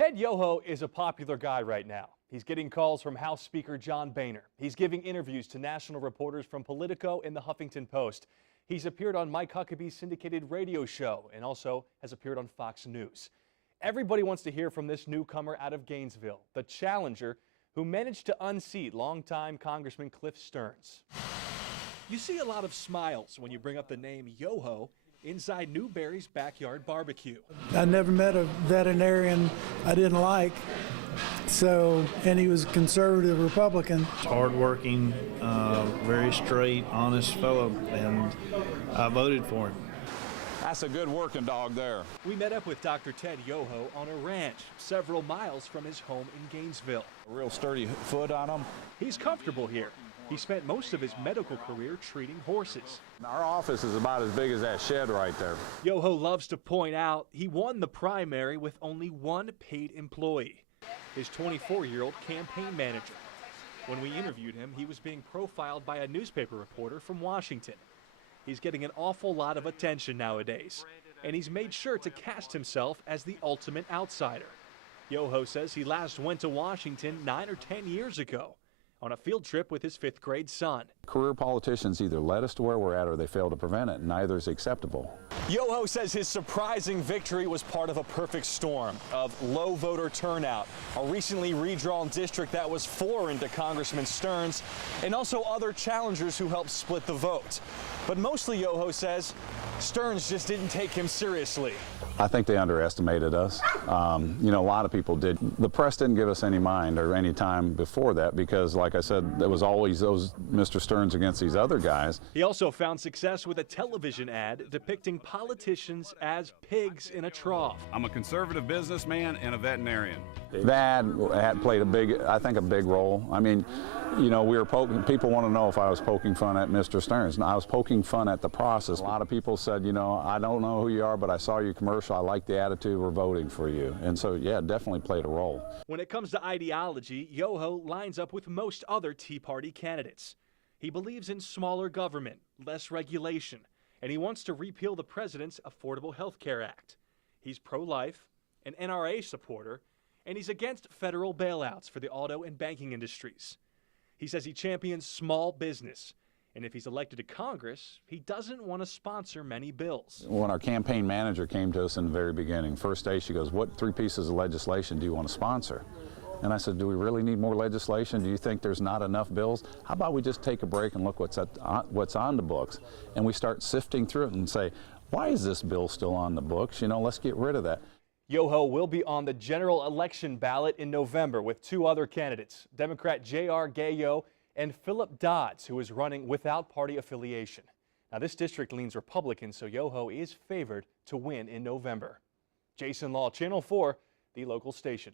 Ted Yoho is a popular guy right now. He's getting calls from House Speaker John Boehner. He's giving interviews to national reporters from Politico and the Huffington Post. He's appeared on Mike Huckabee's syndicated radio show and also has appeared on Fox News. Everybody wants to hear from this newcomer out of Gainesville, the challenger who managed to unseat longtime Congressman Cliff Stearns. You see a lot of smiles when you bring up the name Yoho inside Newberry's backyard barbecue. I never met a veterinarian I didn't like, and he was a conservative Republican. Hardworking, very straight, honest fellow, and I voted for him. That's a good working dog there. We met up with Dr. Ted Yoho on a ranch several miles from his home in Gainesville. A real sturdy foot on him. He's comfortable here. He spent most of his medical career treating horses. Our office is about as big as that shed right there. Yoho loves to point out he won the primary with only one paid employee, his 24-year-old campaign manager. When we interviewed him, he was being profiled by a newspaper reporter from Washington. He's getting an awful lot of attention nowadays, and he's made sure to cast himself as the ultimate outsider. Yoho says he last went to Washington 9 or 10 years ago on a field trip with his 5th grade son. Career politicians either led us to where we're at or they fail to prevent it, and neither is acceptable. Yoho says his surprising victory was part of a perfect storm of low voter turnout, a recently redrawn district that was foreign to Congressman Stearns, and also other challengers who helped split the vote. But mostly, Yoho says, Stearns just didn't take him seriously. I think they underestimated us. A lot of people did. The press didn't give us any mind or any time before that because, like I said, there was always those Mr. Stearns against these other guys. He also found success with a television ad depicting politicians as pigs in a trough. I'm a conservative businessman and a veterinarian. That had played a big role. I mean, we were poking, people want to know if I was poking fun at Mr. Stearns. No, I was poking fun at the process. A lot of people said, I don't know who you are, but I saw your commercial. I like the attitude, we're voting for you. And so, yeah, it definitely played a role. When it comes to ideology, Yoho lines up with most other Tea Party candidates. He believes in smaller government, less regulation, and he wants to repeal the president's Affordable Health Care Act. He's pro-life, an NRA supporter, and he's against federal bailouts for the auto and banking industries. He says he champions small business, and if he's elected to Congress, he doesn't want to sponsor many bills. When our campaign manager came to us in the very beginning, first day, she goes, "What 3 pieces of legislation do you want to sponsor?" And I said, "Do we really need more legislation? Do you think there's not enough bills? How about we just take a break and look what's on the books?" And we start sifting through it and say, why is this bill still on the books? Let's get rid of that. Yoho will be on the general election ballot in November with 2 other candidates, Democrat J.R. Gayo and Philip Dodds, who is running without party affiliation. Now, this district leans Republican, so Yoho is favored to win in November. Jason Law, Channel 4, the local station.